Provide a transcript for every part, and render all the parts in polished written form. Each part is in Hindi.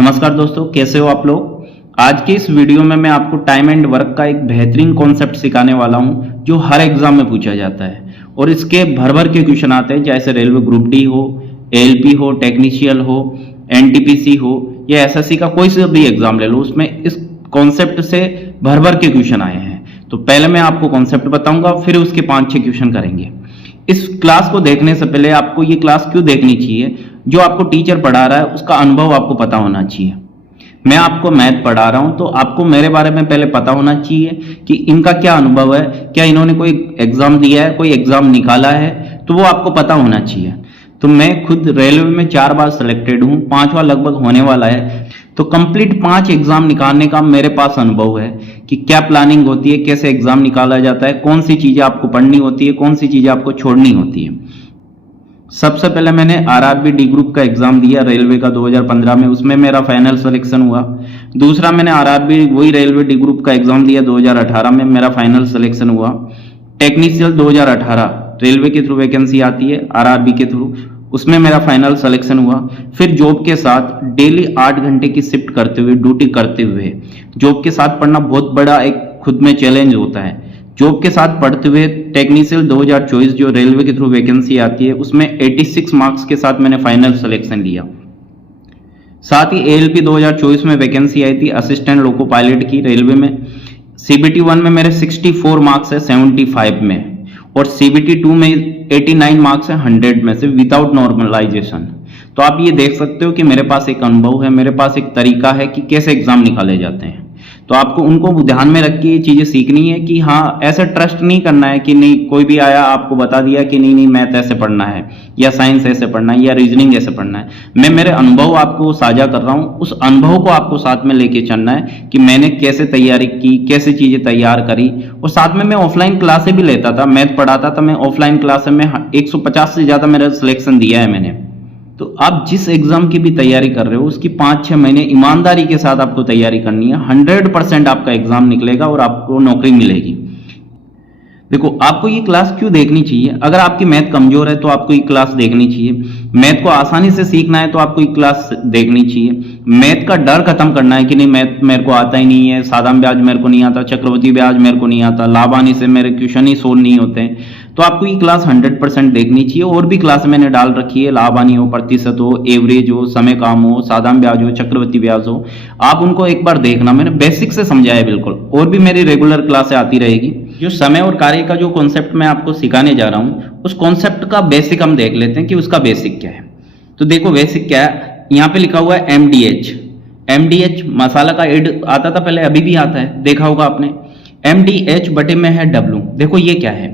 नमस्कार दोस्तों, कैसे हो आप लोग। आज के इस वीडियो में मैं आपको टाइम एंड वर्क का एक बेहतरीन कॉन्सेप्ट सिखाने वाला हूं जो हर एग्जाम में पूछा जाता है और इसके भर भर के क्वेश्चन आते हैं, जैसे रेलवे ग्रुप डी हो, एएलपी हो, टेक्नीशियल हो, एनटीपीसी हो या एसएससी का कोई सा भी एग्जाम ले लो, उसमें इस कॉन्सेप्ट से भर भर के क्वेश्चन आए हैं। तो पहले मैं आपको कॉन्सेप्ट बताऊंगा, फिर उसके 5-6 क्वेश्चन करेंगे। इस क्लास को देखने से पहले आपको ये क्लास क्यों देखनी चाहिए, जो आपको टीचर पढ़ा रहा है उसका अनुभव आपको पता होना चाहिए। मैं आपको मैथ पढ़ा रहा हूं तो आपको मेरे बारे में पहले पता होना चाहिए कि इनका क्या अनुभव है, क्या इन्होंने कोई एग्जाम दिया है, कोई एग्जाम निकाला है, तो वो आपको पता होना चाहिए। तो मैं खुद रेलवे में 4 बार सिलेक्टेड हूं, 5वां लगभग होने वाला है। तो कंप्लीट 5 एग्जाम निकालने का मेरे पास अनुभव है कि क्या प्लानिंग होती है, कैसे एग्जाम निकाला जाता है, कौन सी चीजें आपको पढ़नी होती है, कौन सी चीजें आपको छोड़नी होती है। सबसे पहले मैंने आरआरबी डी ग्रुप का एग्जाम दिया रेलवे का 2015 में, उसमें मेरा फाइनल सिलेक्शन हुआ। दूसरा मैंने आरआरबी वही रेलवे डी ग्रुप का एग्जाम दिया 2018 में, मेरा फाइनल सिलेक्शन हुआ। टेक्नीशियल 2018 रेलवे के थ्रू वैकेंसी आती है आरआरबी के थ्रू, उसमें मेरा फाइनल सिलेक्शन हुआ। फिर जॉब के साथ डेली 8 घंटे की शिफ्ट करते हुए, ड्यूटी करते हुए, जॉब के साथ पढ़ना बहुत बड़ा एक खुद में चैलेंज होता है। जॉब के साथ पढ़ते हुए टेक्नीशियल 2024 जो रेलवे के थ्रू वैकेंसी आती है, उसमें 86 मार्क्स के साथ मैंने फाइनल सिलेक्शन लिया। साथ ही एएलपी 2024 में वैकेंसी आई थी असिस्टेंट लोको पायलट की रेलवे में। सीबीटी 1 में मेरे 64 मार्क्स है 75 में, और सीबीटी 2 में 89 मार्क्स है 100 में से विदाउट नॉर्मलाइजेशन। तो आप ये देख सकते हो कि मेरे पास एक अनुभव है, मेरे पास एक तरीका है कि कैसे एग्जाम निकाले जाते हैं। तो आपको उनको ध्यान में रख के ये चीजें सीखनी है कि हाँ, ऐसा ट्रस्ट नहीं करना है कि नहीं कोई भी आया आपको बता दिया कि नहीं मैथ ऐसे पढ़ना है या साइंस ऐसे पढ़ना है या रीजनिंग ऐसे पढ़ना है। मैं मेरे अनुभव आपको साझा कर रहा हूँ, उस अनुभव को आपको साथ में लेके चलना है कि मैंने कैसे तैयारी की, कैसे चीजें तैयार करी। और साथ में मैं ऑफलाइन क्लासें भी लेता था, मैथ पढ़ाता था मैं ऑफलाइन क्लास में। 150 से ज्यादा मेरा सिलेक्शन दिया है मैंने। तो आप जिस एग्जाम की भी तैयारी कर रहे हो उसकी 5-6 महीने ईमानदारी के साथ आपको तैयारी करनी है। 100% आपका एग्जाम निकलेगा और आपको नौकरी मिलेगी। देखो, आपको ये क्लास क्यों देखनी चाहिए। अगर आपकी मैथ कमजोर है तो आपको ये क्लास देखनी चाहिए। मैथ को आसानी से सीखना है तो आपको ये क्लास देखनी चाहिए। मैथ का डर खत्म करना है कि नहीं मैथ मेरे को आता ही नहीं है, साधारण ब्याज मेरे को नहीं आता, चक्रवृद्धि ब्याज मेरे को नहीं आता, लाभ आने से मेरे क्वेश्चन ही सोल्व नहीं होते हैं, तो आपको ये क्लास 100% देखनी चाहिए। और भी क्लास मैंने डाल रखी है, लाभ हानि हो, प्रतिशत हो, एवरेज हो, समय काम हो, साधारण ब्याज हो, चक्रवृद्धि ब्याज हो, आप उनको एक बार देखना। मैंने बेसिक से समझाया बिल्कुल। और भी मेरी रेगुलर क्लासें आती रहेगी। जो समय और कार्य का जो कॉन्सेप्ट मैं आपको सिखाने जा रहा हूं, उस कॉन्सेप्ट का बेसिक हम देख लेते हैं कि उसका बेसिक क्या है। तो देखो बेसिक क्या है, यहाँ पे लिखा हुआ है एमडीएच। एमडीएच मसाला का एड आता था पहले, अभी भी आता है, देखा होगा आपने। एमडीएच बटे में है डब्ल्यू। देखो ये क्या है,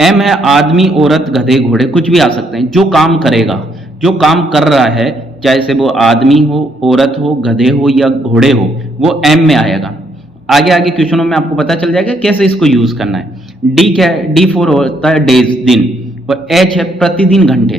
एम है आदमी, औरत, गधे, घोड़े, कुछ भी आ सकते हैं। जो काम करेगा, जो काम कर रहा है, चाहे से वो आदमी हो, औरत हो, गधे हो या घोड़े हो, वो एम में आएगा। आगे आगे क्वेश्चनों में आपको पता चल जाएगा कैसे इसको यूज करना है। डी क्या है, डी फॉर होता है डेज, दिन, और एच है प्रतिदिन, घंटे,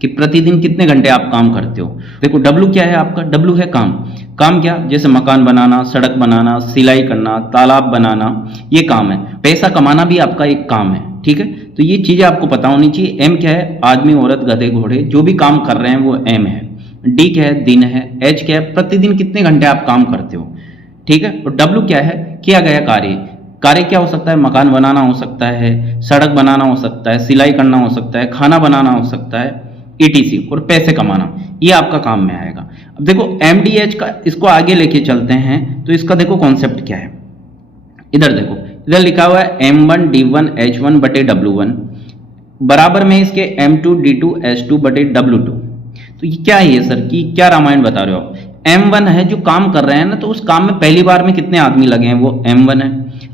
कि प्रतिदिन कितने घंटे आप काम करते हो। देखो डब्ल्यू क्या है आपका, डब्ल्यू है काम। काम क्या, जैसे मकान बनाना, सड़क बनाना, सिलाई करना, तालाब बनाना, ये काम है। पैसा कमाना भी आपका एक काम है, ठीक है। तो ये चीजें आपको पता होनी चाहिए। एम क्या है, आदमी, औरत, गधे, घोड़े, जो भी काम कर रहे हैं वो एम है। डी क्या है, दिन है। एच क्या है, प्रतिदिन कितने घंटे आप काम करते हो, ठीक है। और डब्ल्यू क्या है, किया गया कार्य। कार्य क्या हो सकता है, मकान बनाना हो सकता है, सड़क बनाना हो सकता है, सिलाई करना हो सकता है, खाना बनाना हो सकता है, ईटीसी। और पैसे कमाना, ये आपका काम में आएगा। अब देखो एमडीएच का, इसको आगे लेके चलते हैं तो इसका देखो कॉन्सेप्ट क्या है। इधर देखो, इधर लिखा हुआ है M1 D1 H1 बटे W1 बराबर में इसके M2 D2 H2 बटे W2। तो ये क्या है सर, कि क्या रामायण बता रहे हो आप। M1 है जो काम कर रहे हैं ना, तो उस काम में पहली बार में कितने आदमी लगे हैं, वो M1 है।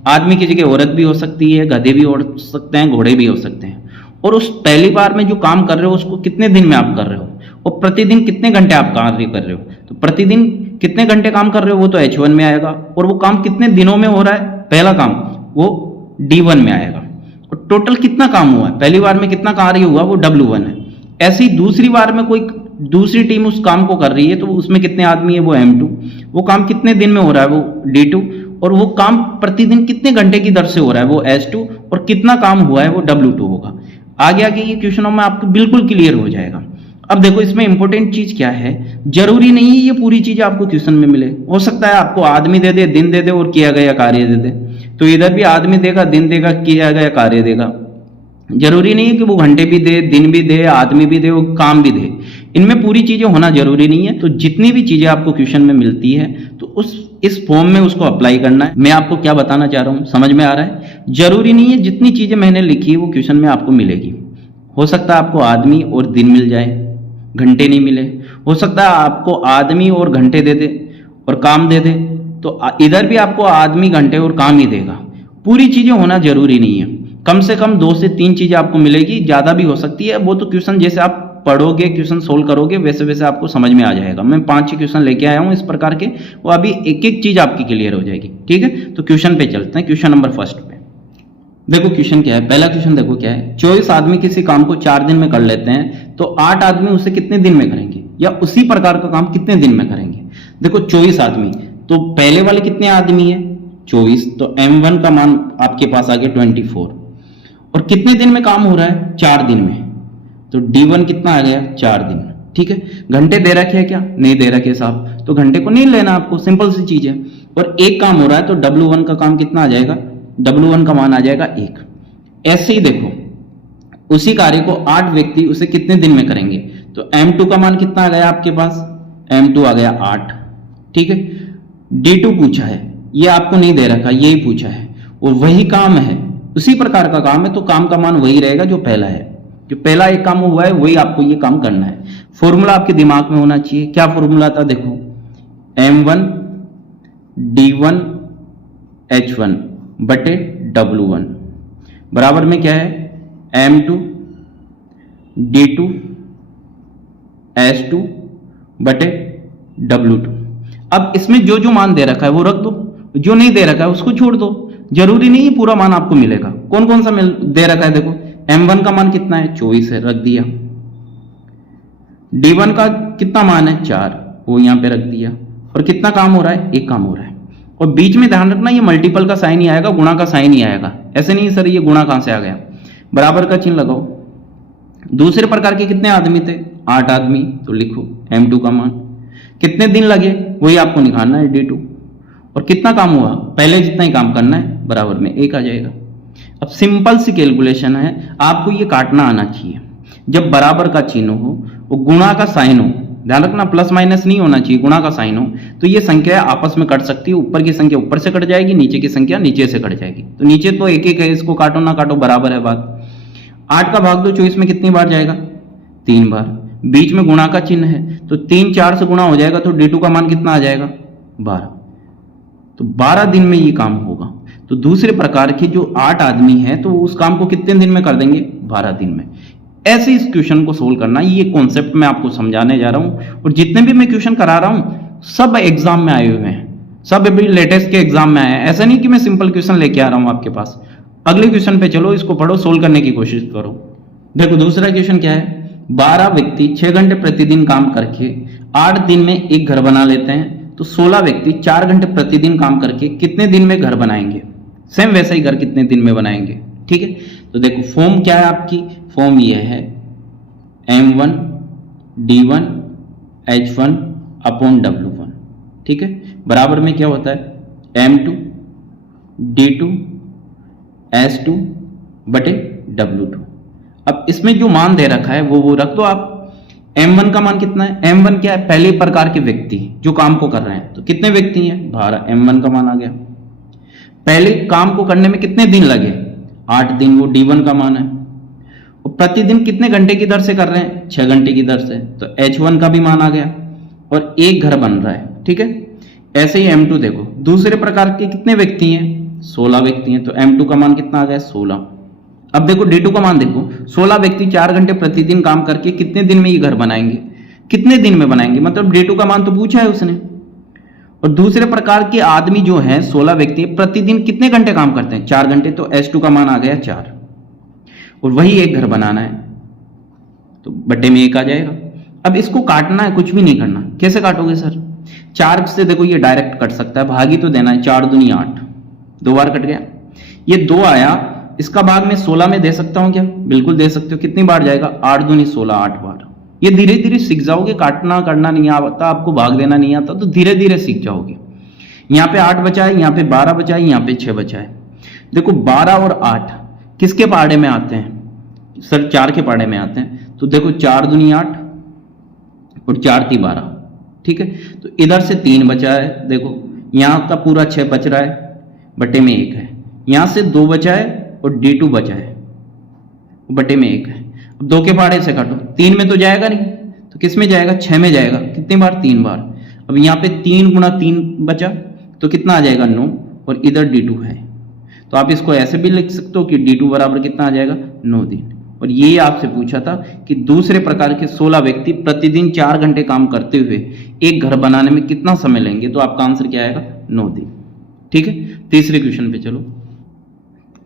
आदमी की जगह औरत भी हो सकती है, गधे भी हो सकते हैं, घोड़े भी हो सकते हैं। और उस पहली बार में जो काम कर रहे हो उसको कितने दिन में आप कर रहे हो, और प्रतिदिन कितने घंटे आप कार्य कर रहे हो। तो प्रतिदिन कितने घंटे काम कर रहे हो वो तो H1 में आएगा, और वो काम कितने दिनों में हो रहा है, पहला काम, वो D1 में आएगा। और टोटल कितना काम हुआ है, पहली बार में कितना कार्य हुआ, वो W1 है। ऐसी दूसरी बार में कोई दूसरी टीम उस काम को कर रही है तो उसमें कितने आदमी है, वो M2। वो काम कितने दिन में हो रहा है, वो D2। और वो काम प्रतिदिन कितने घंटे की दर से हो रहा है, वो H2। और कितना काम हुआ है, वो W2 होगा। आगे आगे ये क्वेश्चनों में आपको बिल्कुल क्लियर हो जाएगा। अब देखो इसमें इंपॉर्टेंट चीज क्या है, जरूरी नहीं है ये पूरी चीज आपको क्वेश्चन में मिले। हो सकता है आपको आदमी दे दे, दिन दे दे और किया गया कार्य दे दे, तो इधर भी आदमी देगा, दिन देगा, किया गया कार्य देगा। जरूरी नहीं है कि वो घंटे भी दे, दिन भी दे, आदमी भी दे, वो काम भी दे। इनमें पूरी चीजें होना जरूरी नहीं है। तो जितनी भी चीजें आपको क्वेश्चन में मिलती है तो इस फॉर्म में उसको अप्लाई करना है। मैं आपको क्या बताना चाह रहा हूं, समझ में आ रहा है? जरूरी नहीं है जितनी चीजें मैंने लिखी है वो क्वेश्चन में आपको मिलेगी। हो सकता है आपको आदमी और दिन मिल जाए, घंटे नहीं मिले। हो सकता है आपको आदमी और घंटे दे दे और काम दे दे, तो इधर भी आपको आदमी, घंटे और काम ही देगा। पूरी चीजें होना जरूरी नहीं है। कम से कम 2 से 3 चीजें आपको मिलेगी, ज्यादा भी हो सकती है। वो तो क्वेश्चन जैसे आप पढ़ोगे, क्वेश्चन सोल्व करोगे, वैसे वैसे आपको समझ में आ जाएगा। मैं 5-6 क्वेश्चन लेके आया हूं इस प्रकार के, वो अभी एक एक चीज आपकी क्लियर हो जाएगी। ठीक है, तो क्वेश्चन पे चलते हैं। क्वेश्चन नंबर फर्स्ट पे देखो क्वेश्चन क्या है। पहला क्वेश्चन देखो क्या है, 24 आदमी किसी काम को 4 दिन में कर लेते हैं, तो 8 आदमी उसे कितने दिन में करेंगे, या उसी प्रकार का काम कितने दिन में करेंगे। देखो 24 आदमी, तो पहले वाले कितने आदमी है 24, तो m1 का मान आपके पास आ गया 24, और कितने दिन में काम हो रहा है 4 दिन में, तो d1 कितना आ गया 4 दिन। ठीक है, घंटे दे रखे हैं क्या, नहीं दे रखे साहब, तो घंटे को नहीं लेना आपको, सिंपल सी चीज है। और एक काम हो रहा है तो w1 का काम कितना आ जाएगा, w1 का मान आ जाएगा 1। ऐसे ही देखो उसी कार्य को 8 व्यक्ति उसे कितने दिन में करेंगे, तो m2 का मान कितना आ गया आपके पास, m2 आ गया 8। ठीक है, d2 पूछा है, ये आपको नहीं दे रखा, यही पूछा है, और वही काम है, उसी प्रकार का काम है, तो काम का मान वही रहेगा जो पहला है। जो पहला एक काम हुआ है वही आपको ये काम करना है। फॉर्मूला आपके दिमाग में होना चाहिए। क्या फॉर्मूला था, देखो m1 d1 h1 बटे w1 बराबर में क्या है m2 d2 h2 बटे w2। अब इसमें जो जो मान दे रखा है वो रख दो, जो नहीं दे रखा है उसको छोड़ दो। जरूरी नहीं है पूरा मान आपको मिलेगा। कौन कौन सा दे रखा है, देखो m1 का मान कितना है 24 है, रख दिया। d1 का कितना मान है 4, वो यहां पे रख दिया। और कितना काम हो रहा है, एक काम हो रहा है। और बीच में ध्यान रखना ये मल्टीपल का साइन ही आएगा, गुणा का साइन ही आएगा। ऐसे नहीं सर ये गुणा कहां से आ गया, बराबर का चिन्ह लगाओ। दूसरे प्रकार के कितने आदमी थे 8 आदमी, तो लिखो m2 का मान। कितने दिन लगे वही आपको निकालना है d2। और कितना काम हुआ, पहले जितना ही काम करना है, बराबर में 1 आ जाएगा। अब सिंपल सी कैलकुलेशन है, आपको ये काटना आना चाहिए। जब बराबर का चिन्ह हो, वो गुणा का साइन हो, ध्यान रखना प्लस माइनस नहीं होना चाहिए, गुणा का साइन हो, तो ये संख्या आपस में कट सकती है। ऊपर की संख्या ऊपर से कट जाएगी, नीचे की संख्या नीचे से कट जाएगी। तो नीचे तो एक एक है, इसको काटो ना काटो बराबर है बात। 8 का भाग दो 24 में कितनी बार जाएगा, 3 बार। बीच में गुणा का चिन्ह है, तो 3 4 से गुणा हो जाएगा, तो d2 का मान कितना आ जाएगा 12। तो 12 दिन में ये काम होगा। तो दूसरे प्रकार के जो 8 आदमी हैं तो उस काम को कितने दिन में कर देंगे, 12 दिन में। ऐसे इस क्वेश्चन को सोल्व करना, ये कॉन्सेप्ट मैं आपको समझाने जा रहा हूं। और जितने भी मैं क्वेश्चन करा रहा हूं सब एग्जाम में आए हुए हैं, सब अभी लेटेस्ट के एग्जाम में आए हैं। ऐसा नहीं कि मैं सिंपल क्वेश्चन लेके आ रहा हूं आपके पास। अगले क्वेश्चन पे चलो, इसको पढ़ो, सोल्व करने की कोशिश करो। देखो दूसरा क्वेश्चन क्या है, 12 व्यक्ति 6 घंटे प्रतिदिन काम करके 8 दिन में एक घर बना लेते हैं, तो 16 व्यक्ति 4 घंटे प्रतिदिन काम करके कितने दिन में घर बनाएंगे। सेम वैसा ही घर कितने दिन में बनाएंगे। ठीक है, तो देखो फॉर्म क्या है आपकी, फॉर्म ये है m1 d1 h1 upon w1। ठीक है, बराबर में क्या होता है m2 d2 h2 बटे w2। अब इसमें जो मान दे रखा है वो रख दो आप। m1 का मान कितना है, m1 क्या है, पहले प्रकार के व्यक्ति जो काम को कर रहे हैं, तो कितने व्यक्ति हैं 12, m1 का मान आ गया। पहले काम को करने में कितने दिन लगे 8 दिन, वो d1 का मान है। और प्रतिदिन कितने घंटे की दर से कर रहे हैं 6 घंटे की दर से, तो h1 का भी मान आ गया। और एक घर बन रहा है। ठीक है, ऐसे ही m2 देखो, दूसरे प्रकार के कितने व्यक्ति हैं 16 व्यक्ति हैं, तो m2 का मान कितना आ गया 16। अब देखो d2 का मान देखो, 16 व्यक्ति 4 घंटे प्रतिदिन काम करके कितने दिन में ये घर बनाएंगे, कितने दिन में बनाएंगे, मतलब d2 का मान तो पूछा है उसने। और दूसरे प्रकार के आदमी जो है 16 व्यक्ति प्रतिदिन कितने घंटे काम करते हैं 4 घंटे, तो h2 का मान आ गया 4। और वही एक घर बनाना है, तो बटे में 1 आ जाएगा। अब इसको काटना है, कुछ भी नहीं करना। कैसे काटोगे सर, 4 से देखो ये डायरेक्ट कट सकता है, भागी तो देना है, 4 दूनी 8, 2 बार कट गया। ये 2 आया, इसका भाग मैं 16 में दे सकता हूं क्या, बिल्कुल दे सकते हो। कितनी बार जाएगा 8 दूनी 16, 8 बार। ये धीरे धीरे सीख जाओगे, काटना करना नहीं आता आपको, भाग देना नहीं आता, तो धीरे धीरे सीख जाओगे। यहाँ पे 8 बचा है, यहाँ पे 12 बचा है, यहाँ पे 6 बचा है। देखो 12 और 8 किसके पहाड़े में आते हैं सर? 4 के पहाड़े में आते हैं। तो देखो 4 दूनी 8 और 4 × 12, ठीक है। तो इधर से 3 बचा है, देखो यहाँ का पूरा 6 बच रहा है, बटे में 1 है। यहाँ से 2 बचा है और D2 बचा है, बटे में 1 है। अब 2 के पहाड़े से काटो, 3 में तो जाएगा नहीं, तो किस में जाएगा? 6 में जाएगा। कितनी बार? 3 बार। अब यहाँ पे 3 × 3 बचा, तो कितना आ जाएगा? 9, और इधर D2 है। तो आप इसको ऐसे भी लिख सकते हो कि D2 बराबर कितना आ जाएगा? 9 दिन। और ये आपसे पूछा था कि दूसरे प्रकार के 16 व्यक्ति प्रतिदिन 4 घंटे काम करते हुए एक घर बनाने में कितना समय लेंगे? तो आपका आंसर क्या आएगा? 9 दिन। ठीक है, तीसरे क्वेश्चन पे चलो।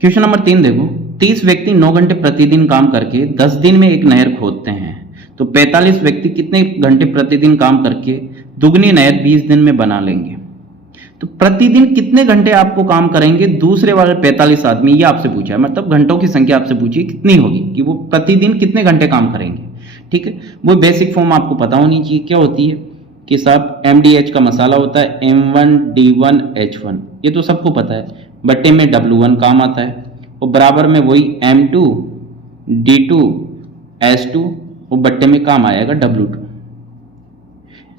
क्वेश्चन नंबर 3 देखो, 30 व्यक्ति 9 घंटे प्रतिदिन काम करके 10 दिन में एक नहर खोदते हैं, तो 45 व्यक्ति कितने घंटे प्रतिदिन काम करके दुगनी नहर 20 दिन में बना लेंगे? तो प्रतिदिन कितने घंटे आपको काम करेंगे दूसरे वाले 45 आदमी, ये आपसे पूछा है। मतलब घंटों की संख्या आपसे पूछी है कितनी होगी, कि वो प्रतिदिन कितने घंटे काम करेंगे। ठीक है, वो बेसिक फॉर्म आपको पता होनी चाहिए। क्या होती है कि साहब MDH का मसाला होता है M1D1H1, ये तो सबको पता है। बट्टे में W1 काम आता है, और बराबर में वही M2D2S2, और बट्टे में काम आएगा W2।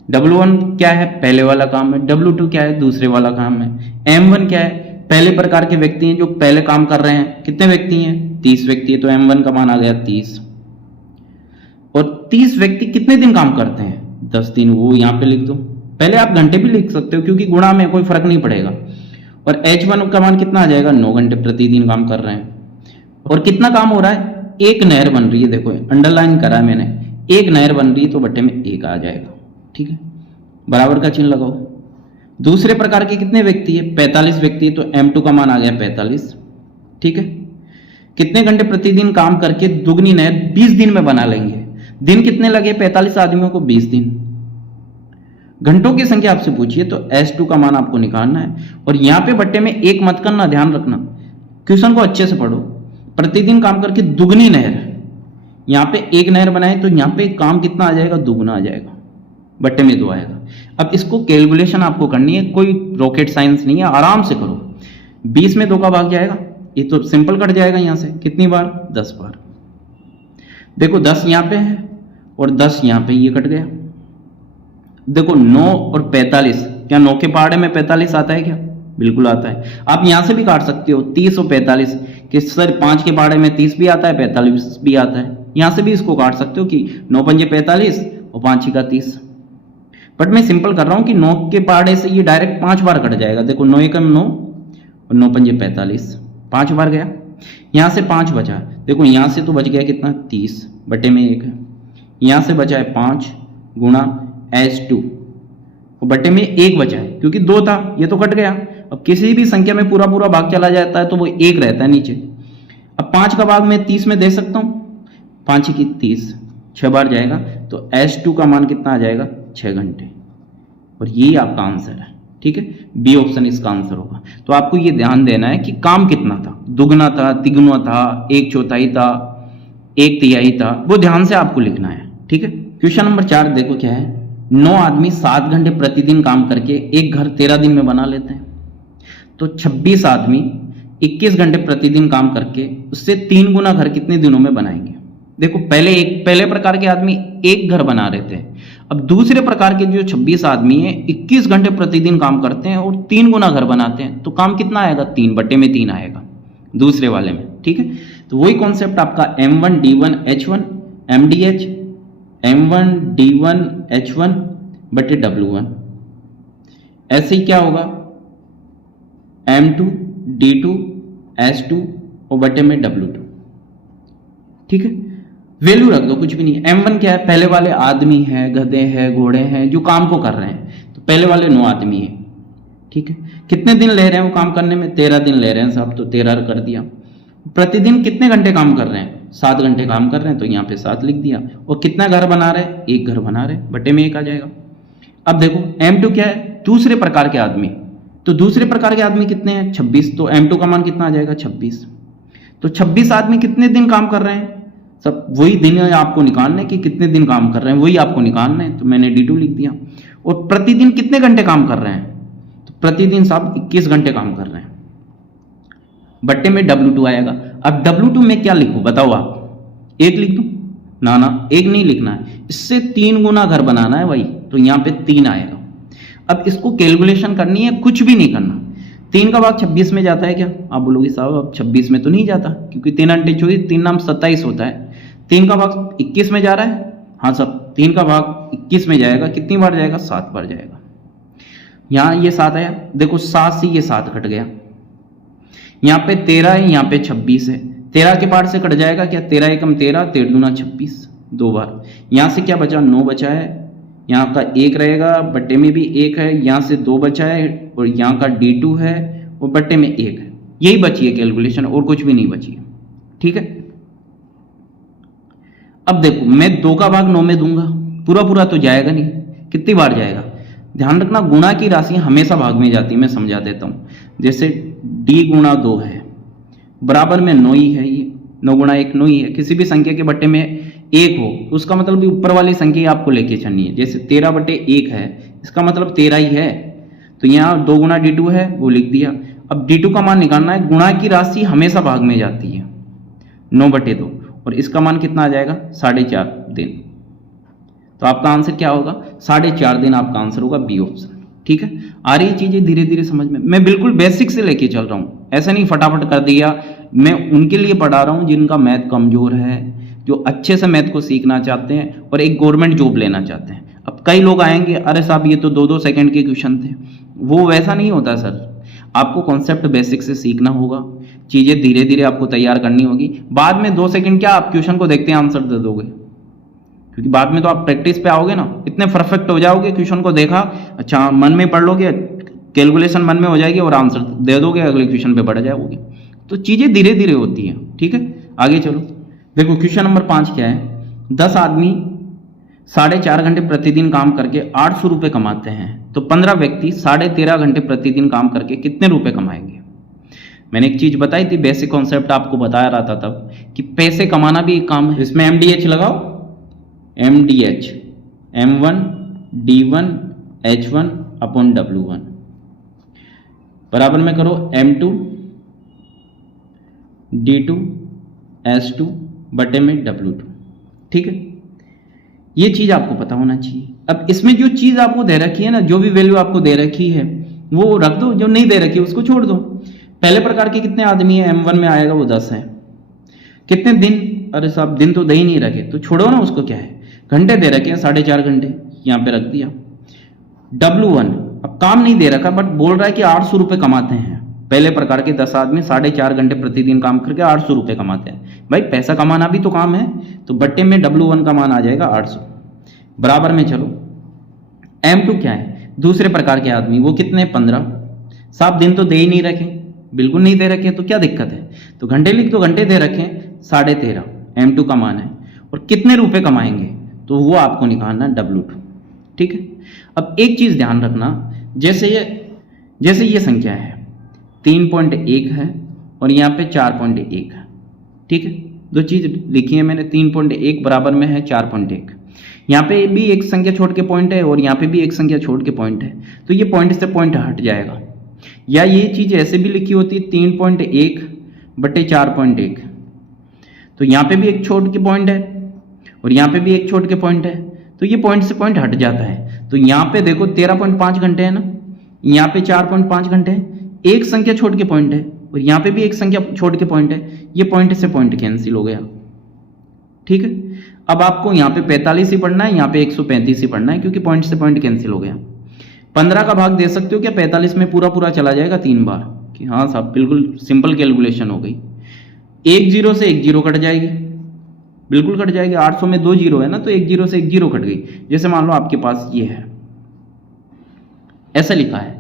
W1 क्या है? पहले वाला काम है। W2 क्या है? दूसरे वाला काम है। M1 क्या है? पहले प्रकार के व्यक्ति हैं जो पहले काम कर रहे हैं। कितने व्यक्ति हैं? 30 व्यक्ति है, तो M1 का मान आ गया 30। और 30 व्यक्ति कितने दिन काम करते हैं? 10 दिन। वो यहां पे लिख दो, पहले आप घंटे भी लिख सकते हो क्योंकि गुणा में कोई फर्क नहीं पड़ेगा। और H1 का मान कितना आ जाएगा? 9 घंटे प्रतिदिन काम कर रहे हैं। और कितना काम हो रहा है? एक नहर बन रही है, देखो अंडरलाइन करा है मैंने, एक नहर बन रही है, तो बट्टे में 1 आ जाएगा। ठीक है, बराबर का चिन्ह लगाओ। दूसरे प्रकार के कितने व्यक्ति है? 45 व्यक्ति है, तो M2 का मान आ गया 45। ठीक है, कितने घंटे प्रतिदिन काम करके दुगनी नहर 20 दिन में बना लेंगे? दिन कितने लगे 45 आदमियों को? 20 दिन। घंटों की संख्या आपसे पूछिए, तो S2 का मान आपको निकालना है। और यहां पे बट्टे में 1 मत करना, ध्यान रखना, क्वेश्चन को अच्छे से पढ़ो। प्रतिदिन काम करके दुगनी नहर, यहां पे 1 नहर बनाए तो यहां पे काम कितना आ जाएगा? दुगना आ जाएगा, बट्टे में 2 आएगा। अब इसको कैलकुलेशन आपको करनी है, कोई रॉकेट साइंस नहीं है, आराम से करो। 20 में 2 का भाग जाएगा, ये तो सिंपल कट जाएगा। यहां से कितनी बार? 10 बार। देखो 10 यहां पे है और 10 यहां पे, ये कट गया। देखो 9 और 45, क्या 9 के पहाड़े में 45 आता है क्या? बिल्कुल आता है। आप यहां से भी काट सकते हो 30 और 45, कि सर 5 के पहाड़े में 30 भी आता है, 45 भी आता है। यहां से भी इसको काट सकते हो कि 9 पंजे 45 और 5 का 30। बट मैं सिंपल कर रहा हूं कि 9 के पहाड़े से ये डायरेक्ट 5 बार कट जाएगा। देखो 9 एकम 9 और 9 पंजे 45, 5 बार गया। यहां से 5 बचा, देखो यहां से तो बच गया कितना? 30, बटे में 1 है। यहां से बचा है 5 गुणा S2, और बटे में 1 बचा है क्योंकि 2 था, ये तो कट गया। अब किसी भी संख्या में पूरा पूरा भाग चला जाता है तो वो 1 रहता है नीचे। अब 5 का भाग मैं 30 में दे सकता हूं, 5 की 30, 6 बार जाएगा, तो S2 का मान कितना आ जाएगा? 6 घंटे। और यही आपका आंसर है। ठीक है, बी ऑप्शन इसका आंसर होगा। तो आपको ये ध्यान देना है कि काम कितना था, दुगना था, तिगुना था, 1/4 था, 1/3 था, वो ध्यान से आपको लिखना है। ठीक है, क्वेश्चन नंबर 4 देखो क्या है। 9 आदमी 7 घंटे प्रतिदिन काम करके एक घर 13 दिन में बना लेते हैं, तो 26 आदमी 21 घंटे प्रतिदिन काम करके उससे 3 गुना घर कितने दिनों में बनाएंगे? देखो पहले प्रकार के आदमी एक घर बना रहे थे, अब दूसरे प्रकार के जो 26 आदमी हैं 21 घंटे प्रतिदिन काम करते हैं और 3 गुना घर बनाते हैं, तो काम कितना आएगा? 3 बटे में 3 आएगा दूसरे वाले में। ठीक है, तो वही कॉन्सेप्ट आपका M1D1H1 MDH M1D1H1 बटे W1। ऐसे ही क्या होगा? M2D2S2 और बटे में W2। ठीक है, वैल्यू रख दो, कुछ भी नहीं। M1 क्या है? पहले वाले आदमी है, गधे हैं, घोड़े हैं जो काम को कर रहे हैं, तो पहले वाले 9 आदमी है। ठीक है, कितने दिन ले रहे हैं वो काम करने में? 13 दिन ले रहे हैं साहब, तो 13 कर दिया। प्रतिदिन कितने घंटे काम कर रहे हैं? 7 घंटे काम कर रहे हैं, तो यहाँ पे 7 लिख दिया। और कितना घर बना रहे हैं? 1 घर बना रहे हैं, बटे में 1 आ जाएगा। अब देखो M2 क्या है? दूसरे प्रकार के आदमी, तो दूसरे प्रकार के आदमी कितने हैं? 26, तो M2 का मान कितना आ जाएगा? 26। तो 26 आदमी कितने दिन काम कर रहे हैं? सब वही दिन आपको निकालना है कि कितने दिन काम कर रहे हैं, वही आपको निकालना है। तो मैंने D2 लिख दिया। और प्रतिदिन कितने घंटे काम कर रहे हैं, तो प्रतिदिन साहब 21 घंटे काम कर रहे हैं। बट्टे में W2 आएगा। अब W2 में क्या लिखूं बताओ आप, 1 लिख दूं? ना 1 नहीं लिखना है, इससे 3 गुना घर बनाना है भाई, तो यहां पे 3 आएगा। अब इसको कैलकुलेशन करनी है, कुछ भी नहीं करना। 3 का भाग 26 में जाता है क्या? आप बोलोगे साहब अब 26 में तो नहीं जाता, क्योंकि 3 अंटे 24, 3 नाम 27 होता है। 3 का भाग 21 में जा रहा है, हाँ साहब 3 का भाग 21 में जाएगा, कितनी बार जाएगा? 7 बार जाएगा। यहां ये 7 आया, देखो 7 से ये 7 कट गया, यहाँ पे 13 है, यहाँ पे 26 है, 13 के पार से कट जाएगा क्या? 13 एकम 13, 13 दूना 26, 2 बार। यहाँ से क्या बचा? 9 बचा है, यहाँ का 1 रहेगा, बट्टे में भी 1 है, यहाँ से 2 बचा है, और यहाँ का D2 है, और बट्टे में 1 है। यही बची है कैलकुलेशन, और कुछ भी नहीं बची है। ठीक है, अब देखो मैं 2 का भाग 9 में दूंगा, पूरा पूरा तो जाएगा नहीं, कितनी बार जाएगा? ध्यान रखना, गुणा की राशि हमेशा भाग में जाती है, मैं समझा देता हूं। जैसे D गुणा 2 है, बराबर में 9 ही है, ये 9 गुणा 1 9 ही है। किसी भी संख्या के बट्टे में 1 हो तो उसका मतलब भी ऊपर वाली संख्या आपको लेके चलनी है। जैसे 13 बटे 1 है, इसका मतलब 13 ही है, तो यहाँ 2 गुणा D2 है, वो लिख दिया। अब D2 का मान निकालना है, गुणा की राशि हमेशा भाग में जाती है, 9 बटे 2, और इसका मान कितना आ जाएगा? 4.5 दिन। तो आपका आंसर क्या होगा? 4.5 दिन आपका आंसर होगा, बी ऑप्शन। ठीक है, आ रही चीजें धीरे धीरे समझ में। मैं बिल्कुल बेसिक से लेके चल रहा हूं, ऐसा नहीं फटाफट कर दिया। मैं उनके लिए पढ़ा रहा हूं जिनका मैथ कमजोर है, जो अच्छे से मैथ को सीखना चाहते हैं और एक गवर्नमेंट जॉब लेना चाहते हैं। अब कई लोग आएंगे, अरे साहब ये तो 2-2 सेकंड के क्वेश्चन थे, वो वैसा नहीं होता सर। आपको कॉन्सेप्ट बेसिक से सीखना होगा, चीजें धीरे धीरे आपको तैयार करनी होगी। बाद में 2 सेकंड क्या आप क्वेश्चन को देखते हैं आंसर दे दोगे, क्योंकि बाद में तो आप प्रैक्टिस पे आओगे ना, इतने परफेक्ट हो जाओगे, क्वेश्चन को देखा, अच्छा मन में पढ़ लोगे, कैलकुलेशन मन में हो जाएगी और आंसर दे दोगे, अगले क्वेश्चन पे बढ़ जाओगे। तो चीजें धीरे धीरे होती हैं। ठीक है, आगे चलो। देखो क्वेश्चन नंबर 5 क्या है? 10 आदमी 4.5 घंटे प्रतिदिन काम करके 800 रुपए कमाते हैं, तो 15 व्यक्ति 13.5 घंटे प्रतिदिन काम करके कितने रुपए कमाएंगे? मैंने एक चीज बताई थी, बेसिक कॉन्सेप्ट आपको बताया रहा था तब, कि पैसे कमाना भी एक काम है। इसमें MDH लगाओ, MDH M1 D1 H1 upon W1 बराबर में करो M2 D2 S2 बटे में W2। ठीक है, ये चीज आपको पता होना चाहिए। अब इसमें जो चीज आपको दे रखी है ना, जो भी वैल्यू आपको दे रखी है वो रख दो, जो नहीं दे रखी है उसको छोड़ दो। पहले प्रकार के कितने आदमी है? M1 में आएगा वो 10 है। कितने दिन? अरे साहब दिन तो दे ही नहीं रखे, तो छोड़ो ना उसको, क्या है, घंटे दे रखे हैं 4.5 घंटे, यहां पे रख दिया। W1 अब काम नहीं दे रखा, बट बोल रहा है कि 800 रुपए कमाते हैं। पहले प्रकार के 10 आदमी 4.5 घंटे प्रतिदिन काम करके 800 रुपए कमाते हैं। भाई पैसा कमाना भी तो काम है, तो बट्टे में W1 का मान आ जाएगा 800 बराबर में। चलो M2 क्या है? दूसरे प्रकार के आदमी, वो कितने? 15। साहब दिन तो दे ही नहीं रखे, बिल्कुल नहीं दे रखे, तो क्या दिक्कत है? तो घंटे लिख दो, घंटे दे रखे 13.5 M2 का मान है, और कितने रुपए कमाएंगे तो वो आपको निकालना W2। ठीक है, अब एक चीज ध्यान रखना, जैसे ये संख्या है 3.1 है और यहाँ पे 4.1 है। ठीक है, दो चीज लिखी है मैंने, 3.1 बराबर में है 4.1। यहाँ पे भी एक संख्या छोड़ के पॉइंट है और यहाँ पे भी एक संख्या छोड़ के पॉइंट है, तो ये पॉइंट से पॉइंट हट जाएगा। या ये चीज ऐसे भी लिखी होती है 3.1 बटे 4.1, तो यहाँ पे भी एक छोड़ के पॉइंट है और यहाँ पे भी एक छोड़ के पॉइंट है, तो ये पॉइंट से पॉइंट हट जाता है। तो यहाँ पे देखो 13.5 घंटे है ना, यहाँ पे 4.5 घंटे है, एक संख्या छोड़ के पॉइंट है और यहाँ पे भी एक संख्या छोड़ के पॉइंट है, ये पॉइंट से पॉइंट कैंसिल हो गया। ठीक है, अब आपको यहाँ पे 45 ही पढ़ना है, यहाँ पे 135 ही पढ़ना है, क्योंकि पॉइंट से पॉइंट कैंसिल हो गया। 15 का भाग दे सकते हो क्या? 45 में पूरा पूरा चला जाएगा 3 बार, कि हाँ साहब बिल्कुल सिंपल कैलकुलेशन हो गई। एक जीरो से एक जीरो कट जाएगी, बिल्कुल कट जाएगी। 800 में 2 जीरो है ना, तो एक जीरो से एक जीरो कट गई। जैसे मान लो आपके पास ये है, ऐसा लिखा है,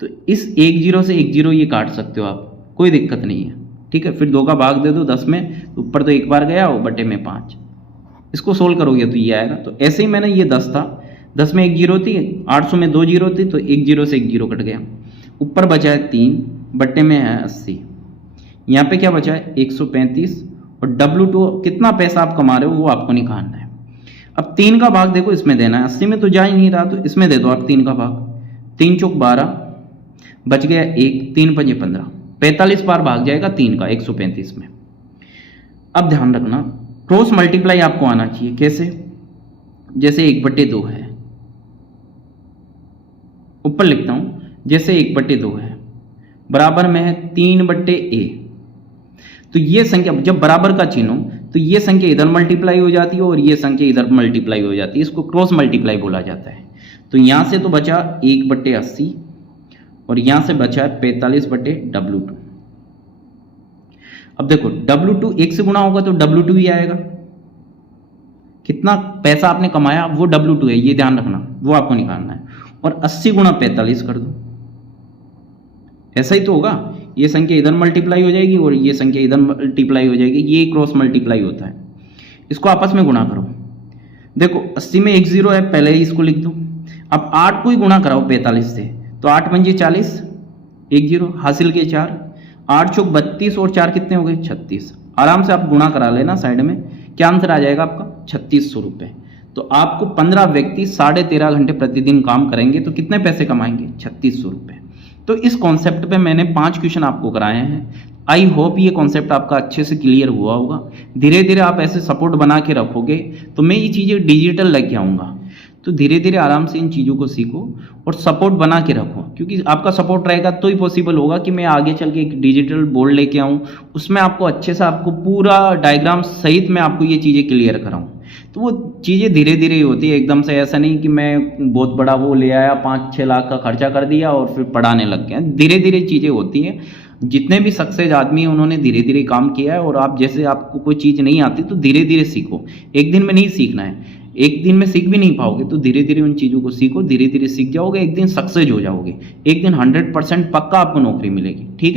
तो इस एक जीरो से एक जीरो ये काट सकते हो आप, कोई दिक्कत नहीं है। ठीक है, फिर 2 का भाग दे दो 10 में, तो ऊपर तो एक बार गया और बटे में 5, इसको सोल्व करोगे तो ये आएगा। तो ऐसे ही मैंने, ये 10 था, 10 में एक जीरो थी, 800 में 2 जीरो थी, तो एक जीरो से एक जीरो कट गया, ऊपर बचा है 3, बटे में है 80, यहाँ पे क्या बचा है 135 और W2 कितना पैसा आप कमा रहे हो वो आपको निकालना है। अब 3 का भाग देखो इसमें देना है, 80 में तो जा ही नहीं रहा, तो इसमें दे दो आप 3 का भाग। 3 चौक 12, बच गया 1, 3 पंजे 15, 45 बार भाग जाएगा 3 का 135 में। अब ध्यान रखना क्रॉस मल्टीप्लाई आपको आना चाहिए। कैसे? जैसे 1/2 है, ऊपर लिखता हूं, जैसे 1/2 है बराबर में है 3/a, तो ये संख्या जब बराबर का चिन्ह हो तो ये संख्या इधर मल्टीप्लाई हो जाती है और ये संख्या इधर मल्टीप्लाई हो जाती है, इसको क्रॉस मल्टीप्लाई बोला जाता है। तो यहां से तो बचा 1/80 और यहां से बचा है 45/W2। अब देखो W2 1 से गुणा होगा तो W2 ही आएगा, कितना पैसा आपने कमाया वो W2 है, ये ध्यान रखना, वो आपको निकालना है। और 80 गुणा 45 कर दो, ऐसा ही तो होगा, ये संख्या इधर मल्टीप्लाई हो जाएगी और ये संख्या इधर मल्टीप्लाई हो जाएगी, ये क्रॉस मल्टीप्लाई होता है। इसको आपस में गुणा करो, देखो 80 में 1 0 है, पहले ही इसको लिख दो। अब 8 को ही गुणा कराओ 45 से, तो 8 पंजे 40, 1 0 हासिल के 4, 8 चौक 32 और 4 कितने हो गए 36। आराम से आप गुणा करा लेना साइड में, क्या आंसर आ जाएगा आपका 3600 रुपये। तो आपको 15 व्यक्ति 13.5 घंटे प्रतिदिन काम करेंगे तो कितने पैसे कमाएंगे 3600 रुपये। तो इस कॉन्सेप्ट पे मैंने 5 क्वेश्चन आपको कराए हैं। आई होप ये कॉन्सेप्ट आपका अच्छे से क्लियर हुआ होगा। धीरे धीरे आप ऐसे सपोर्ट बना के रखोगे तो मैं ये चीज़ें डिजिटल लेके आऊँगा, तो धीरे धीरे आराम से इन चीज़ों को सीखो और सपोर्ट बना के रखो, क्योंकि आपका सपोर्ट रहेगा तो ही पॉसिबल होगा कि मैं आगे चल के एक डिजिटल बोर्ड लेके आऊँ, उसमें आपको अच्छे से आपको पूरा डायग्राम सहित मैं आपको ये चीज़ें क्लियर कराऊँ। तो वो चीज़ें धीरे धीरे ही होती है, एकदम से ऐसा नहीं कि मैं बहुत बड़ा वो ले आया 5-6 लाख का खर्चा कर दिया और फिर पढ़ाने लग गया। धीरे धीरे चीज़ें होती हैं, जितने भी सक्सेस आदमी हैं उन्होंने धीरे धीरे काम किया है। और आप जैसे आपको कोई चीज़ नहीं आती तो धीरे धीरे सीखो, एक दिन में नहीं सीखना है, एक दिन में सीख भी नहीं पाओगे, तो धीरे धीरे उन चीज़ों को सीखो, धीरे धीरे सीख जाओगे, एक दिन सक्सेस हो जाओगे, एक दिन 100% पक्का आपको नौकरी मिलेगी। ठीक है।